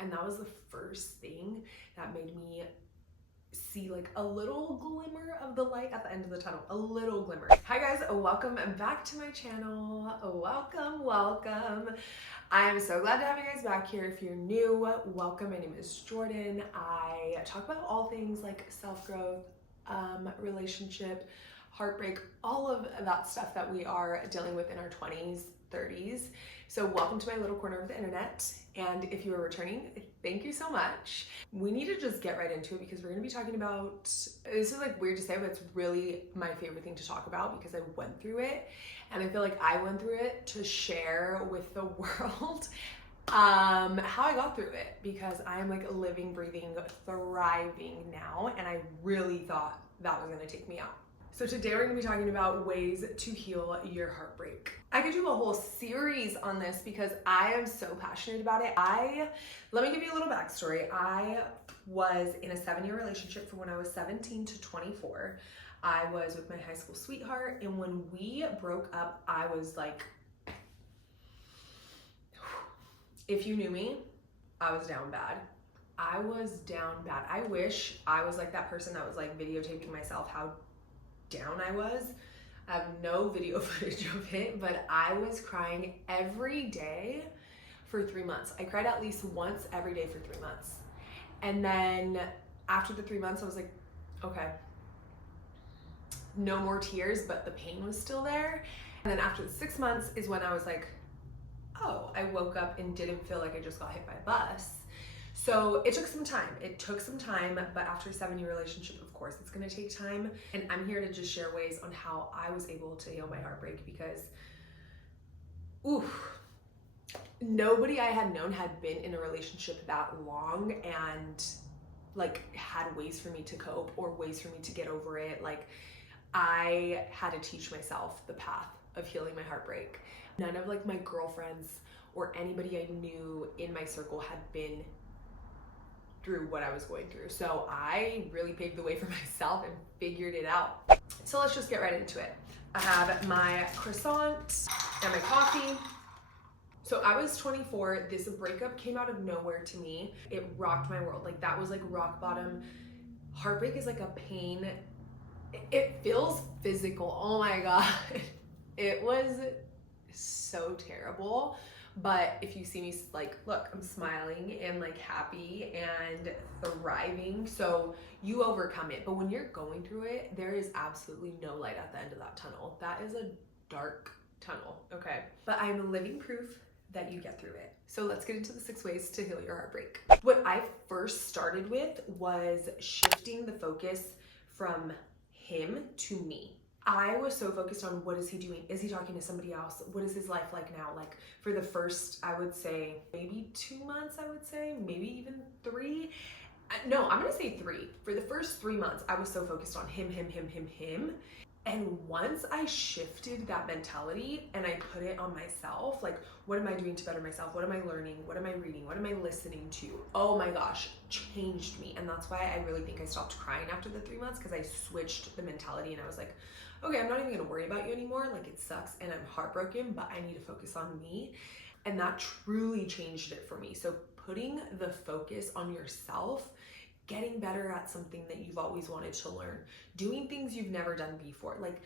And that was the first thing that made me see like a little glimmer of the light at the end of the tunnel, a little glimmer. Hi guys, welcome back to my channel. Welcome. I'm so glad to have you guys back here. If you're new, welcome. My name is Jordyn. I talk about all things like self-growth, relationship, heartbreak, all of that stuff that we are dealing with in our 20s, 30s. So welcome to my little corner of the internet. And if you are returning, thank you so much. We need to just get right into it because we're going to be talking about, this is like weird to say, but it's really my favorite thing to talk about because I went through it. And I feel like I went through it to share with the world how I got through it, because I am like living, breathing, thriving now. And I really thought that was going to take me out. So today we're going to be talking about ways to heal your heartbreak. I could do a whole series on this because I am so passionate about it. Let me give you a little backstory. I was in a 7-year relationship from when I was 17 to 24. I was with my high school sweetheart, and when we broke up, I was like, if you knew me, I was down bad. I was down bad. I wish I was like that person that was like videotaping myself how down I was. I have no video footage of it, but I was crying every day for 3 months. I cried at least once every day for 3 months. And then after the 3 months, I was like, okay, no more tears, but the pain was still there. And then after the 6 months is when I was like, oh, I woke up and didn't feel like I just got hit by a bus. So it took some time. But after a 7-year relationship, of course, it's gonna take time. And I'm here to just share ways on how I was able to heal my heartbreak because, nobody I had known had been in a relationship that long and like had ways for me to cope or ways for me to get over it. Like I had to teach myself the path of healing my heartbreak. None of like my girlfriends or anybody I knew in my circle had been through what I was going through. So I really paved the way for myself and figured it out. So let's just get right into it. I have my croissant and my coffee. So I was 24. This breakup came out of nowhere to me. It rocked my world. Like that was like rock bottom. Heartbreak is like a pain. It feels physical. Oh my God. It was so terrible. But if you see me, like, look, I'm smiling and like happy and thriving. So you overcome it. But when you're going through it, there is absolutely no light at the end of that tunnel. That is a dark tunnel, okay? But I'm living proof that you get through it. So let's get into the 6 ways to heal your heartbreak. What I first started with was shifting the focus from him to me. I was so focused on what is he doing? Is he talking to somebody else? What is his life like now? Like for the first, I would say maybe 2 months, maybe even 3. No, I'm gonna say 3. For the first 3 months, I was so focused on him. And once I shifted that mentality and I put it on myself, like what am I doing to better myself? What am I learning? What am I reading? What am I listening to? Oh my gosh, changed me. And that's why I really think I stopped crying after the 3 months, because I switched the mentality and I was like, okay, I'm not even gonna worry about you anymore. Like it sucks and I'm heartbroken, but I need to focus on me. And that truly changed it for me. So putting the focus on yourself, getting better at something that you've always wanted to learn, doing things you've never done before, like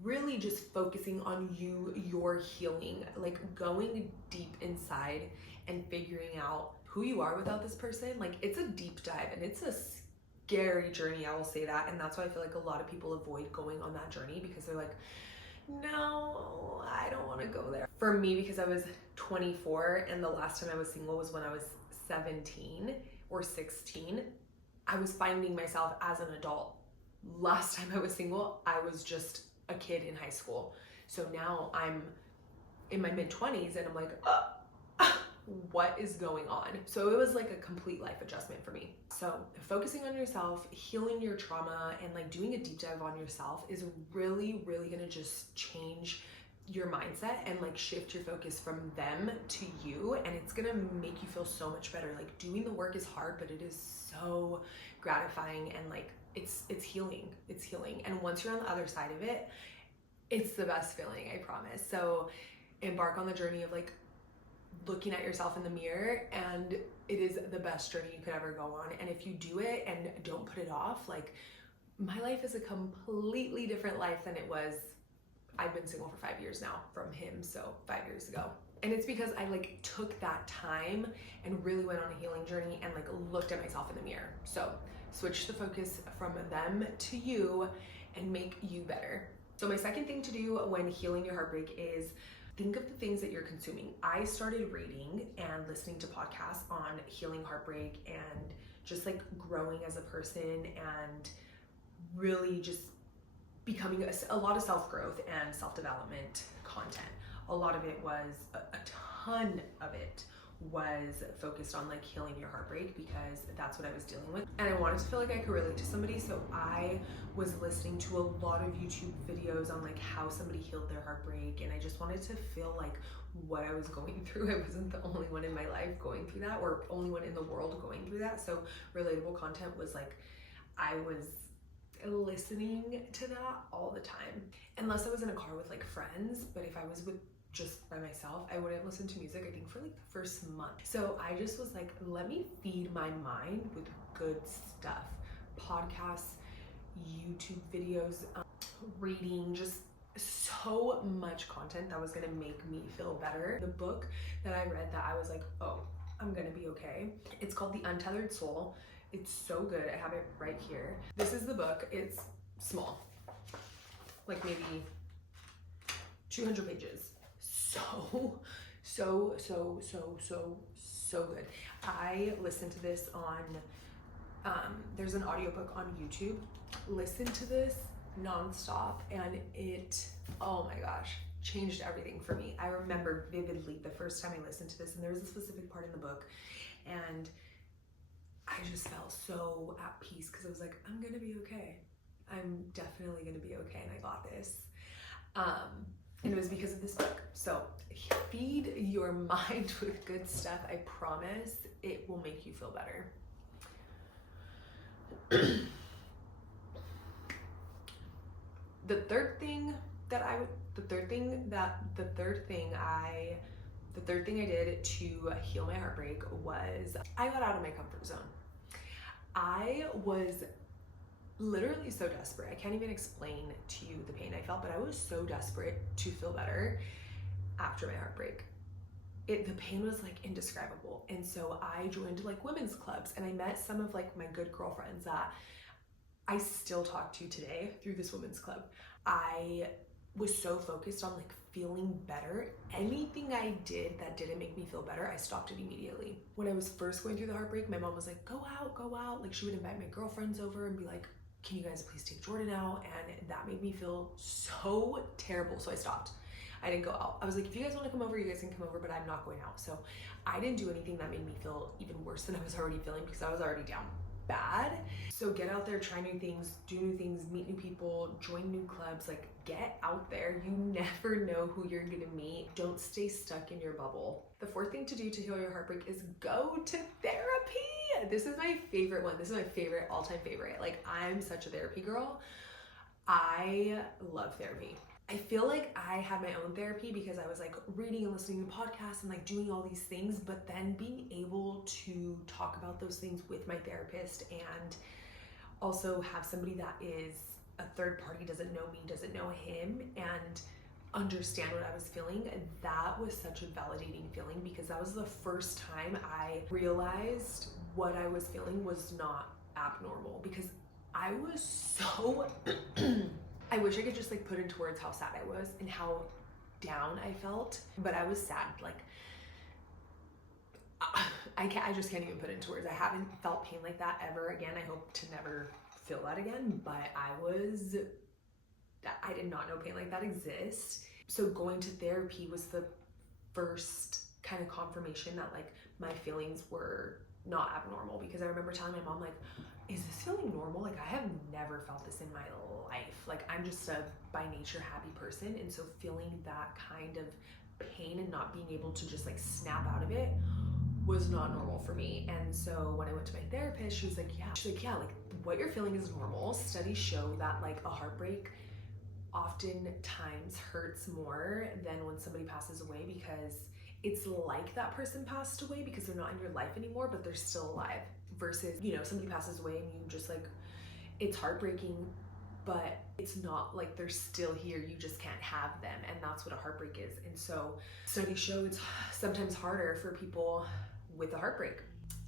really just focusing on you, your healing, like going deep inside and figuring out who you are without this person. Like it's a deep dive and it's a scary journey, I will say that. And that's why I feel like a lot of people avoid going on that journey because they're like, no, I don't want to go there. For me, because I was 24 and the last time I was single was when I was 17 or 16, I was finding myself as an adult. Last time I was single, I was just a kid in high school. So now I'm in my mid-20s and I'm like, what is going on? So it was like a complete life adjustment for me. So focusing on yourself, healing your trauma, and like doing a deep dive on yourself is really, really gonna just change your mindset and like shift your focus from them to you, and it's gonna make you feel so much better. Like doing the work is hard, but it is so gratifying, and like it's healing. And once you're on the other side of it, it's the best feeling, I promise. So embark on the journey of like looking at yourself in the mirror and it is the best journey you could ever go on. And if you do it and don't put it off, like my life is a completely different life than it was. I've been single for 5 years now from him, so 5 years ago. And it's because I like took that time and really went on a healing journey and like looked at myself in the mirror. So switch the focus from them to you and make you better. So my second thing to do when healing your heartbreak is think of the things that you're consuming. I started reading and listening to podcasts on healing heartbreak and just like growing as a person and really just becoming a lot of self-growth and self-development content. A lot of it was, a ton of it was focused on like healing your heartbreak because that's what I was dealing with. And I wanted to feel like I could relate to somebody, so I was listening to a lot of YouTube videos on like how somebody healed their heartbreak, and I just wanted to feel like what I was going through. I wasn't the only one in my life going through that, or only one in the world going through that. So relatable content was like, I was listening to that all the time. Unless I was in a car with like friends, but if I was with just by myself, I wouldn't listen to music, I think, for like the first month. So I just was like, let me feed my mind with good stuff. Podcasts, YouTube videos, reading, just so much content that was gonna make me feel better. The book that I read that I was like, oh, I'm gonna be okay. It's called The Untethered Soul. It's so good. I have it right here. This is the book. It's small, like maybe 200 pages. So good. I listened to this on, there's an audiobook on YouTube. Listen to this nonstop and it, oh my gosh, changed everything for me. I remember vividly the first time I listened to this, and there was a specific part in the book, and I just felt so at peace because I was like, I'm gonna be okay. I'm definitely gonna be okay, and I got this. And it was because of this book. So feed your mind with good stuff. I promise it will make you feel better. The third thing I did to heal my heartbreak was I got out of my comfort zone. I was literally so desperate. I can't even explain to you the pain I felt, but I was so desperate to feel better after my heartbreak. The pain was like indescribable. And so I joined like women's clubs, and I met some of like my good girlfriends that I still talk to today through this women's club. I was so focused on like feeling better. Anything I did that didn't make me feel better, I stopped it immediately. When I was first going through the heartbreak, my mom was like, go out. Like she would invite my girlfriends over and be like, can you guys please take Jordyn out? And that made me feel so terrible. So I stopped. I didn't go out. I was like, if you guys want to come over, you guys can come over, but I'm not going out. So I didn't do anything that made me feel even worse than I was already feeling, because I was already down bad. So get out there, try new things, do new things, meet new people, join new clubs, like get out there. You never know who you're gonna meet. Don't stay stuck in your bubble. The fourth thing to do to heal your heartbreak is go to therapy. This is my favorite one. This is my favorite, all-time favorite. Like, I'm such a therapy girl. I love therapy. I feel like I had my own therapy because I was like reading and listening to podcasts and like doing all these things, but then being able to talk about those things with my therapist and also have somebody that is a third party, doesn't know me, doesn't know him, and understand what I was feeling, that was such a validating feeling, because that was the first time I realized what I was feeling was not abnormal, because I was so I wish I could just like put into words how sad I was and how down I felt, but I was sad. Like I just can't even put it into words. I haven't felt pain like that ever again. I hope to never feel that again, but I did not know pain like that exists. So going to therapy was the first kind of confirmation that like my feelings were not abnormal, because I remember telling my mom, like, is this feeling normal? Like, I have never felt this in my life. Like, I'm just a by nature happy person, and so feeling that kind of pain and not being able to just like snap out of it was not normal for me. And so when I went to my therapist, she's like, yeah, like what you're feeling is normal. Studies show that like a heartbreak oftentimes hurts more than when somebody passes away, because it's like that person passed away because they're not in your life anymore, but they're still alive. Versus, you know, somebody passes away and you just like, it's heartbreaking, but it's not like they're still here. You just can't have them. And that's what a heartbreak is. And so studies show it's sometimes harder for people with a heartbreak.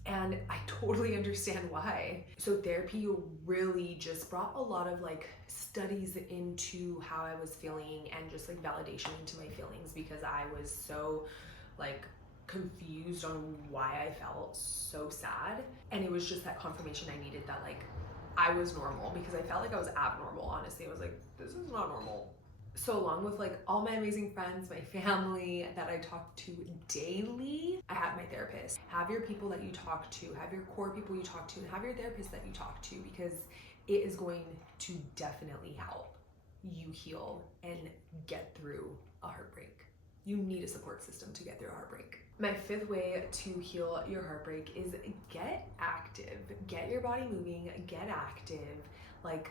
And I totally understand why. So therapy really just brought a lot of like studies into how I was feeling and just like validation into my feelings, because I was so like confused on why I felt so sad. And it was just that confirmation I needed that like I was normal, because I felt like I was abnormal. Honestly, I was like, this is not normal. So along with like all my amazing friends, my family that I talk to daily, I have my therapist. Have your people that you talk to, have your core people you talk to, and have your therapist that you talk to, because it is going to definitely help you heal and get through a heartbreak. You need a support system to get through a heartbreak. My fifth way to heal your heartbreak is get active. Get your body moving, get active. Like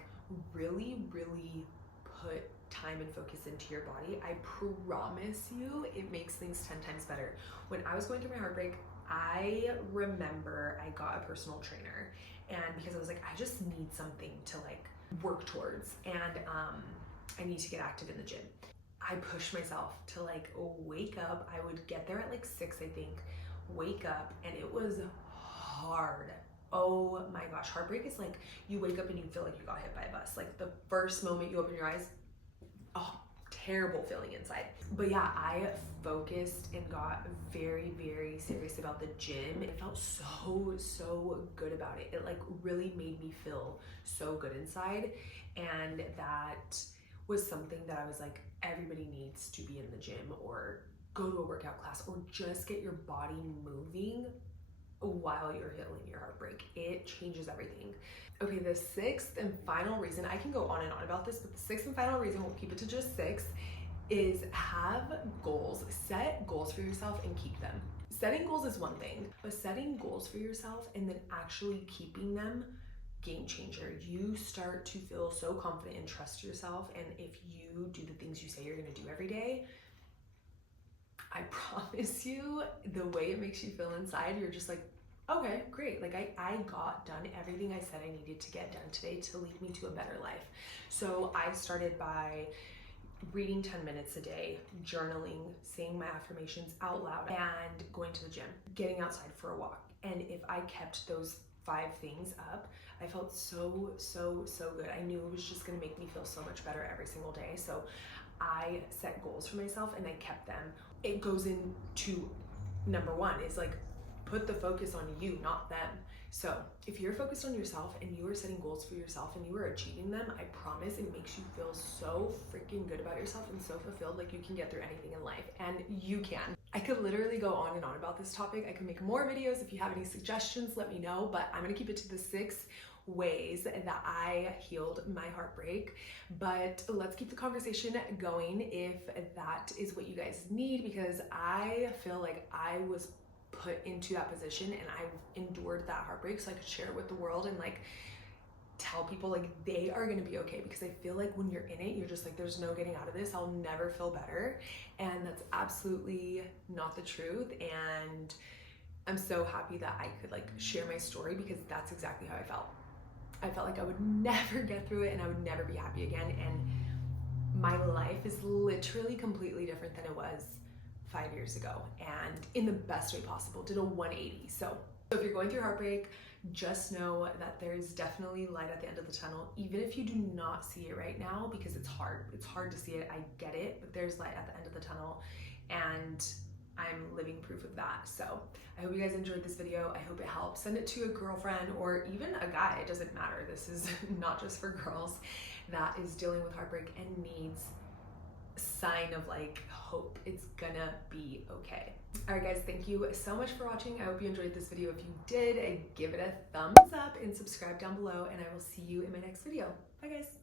really, really put time and focus into your body. I promise you it makes things 10 times better. When I was going through my heartbreak, I remember I got a personal trainer, and because I was like, I just need something to like work towards, and I need to get active in the gym. I pushed myself to like wake up. I would get there at like 6, I think, wake up, and it was hard. Oh my gosh, heartbreak is like you wake up and you feel like you got hit by a bus. Like the first moment you open your eyes, oh, terrible feeling inside. But yeah, I focused and got very, very serious about the gym. It felt so good about it. It like really made me feel so good inside. And that was something that I was like, everybody needs to be in the gym or go to a workout class or just get your body moving while you're healing your heartbreak. It changes everything. Okay, the sixth and final reason, I can go on and on about this, but the sixth and final reason, we'll keep it to just 6, is have goals. Set goals for yourself and keep them. Setting goals is one thing, but setting goals for yourself and then actually keeping them, game changer. You start to feel so confident and trust yourself, and if you do the things you say you're gonna do every day, I promise you, the way it makes you feel inside, you're just like, okay, great. Like I got done everything I said I needed to get done today to lead me to a better life. So I started by reading 10 minutes a day, journaling, saying my affirmations out loud, and going to the gym, getting outside for a walk. And if I kept those 5 things up, I felt so good. I knew it was just gonna make me feel so much better every single day. So I set goals for myself and I kept them. It goes into number 1 is like, put the focus on you, not them. So if you're focused on yourself and you are setting goals for yourself and you are achieving them, I promise it makes you feel so freaking good about yourself and so fulfilled, like you can get through anything in life, and you can. I could literally go on and on about this topic. I could make more videos. If you have any suggestions, let me know, but I'm gonna keep it to the 6 ways that I healed my heartbreak. But let's keep the conversation going if that is what you guys need, because I feel like I was put into that position and I've endured that heartbreak so I could share it with the world and like tell people like they are gonna be okay, because I feel like when you're in it, you're just like, there's no getting out of this, I'll never feel better. And that's absolutely not the truth. And I'm so happy that I could like share my story, because that's exactly how I felt. I felt like I would never get through it and I would never be happy again. And my life is literally completely different than it was 5 years ago, and in the best way possible. Did a 180. So if you're going through heartbreak, just know that there's definitely light at the end of the tunnel, even if you do not see it right now, because it's hard to see it. I get it, but there's light at the end of the tunnel, and I'm living proof of that. So I hope you guys enjoyed this video. I hope it helps. Send it to a girlfriend or even a guy. It doesn't matter. This is not just for girls that is dealing with heartbreak and needs sign of like hope. It's gonna be okay. All right guys, thank you so much for watching. I hope you enjoyed this video. If you did, give it a thumbs up and subscribe down below, and I will see you in my next video. Bye guys.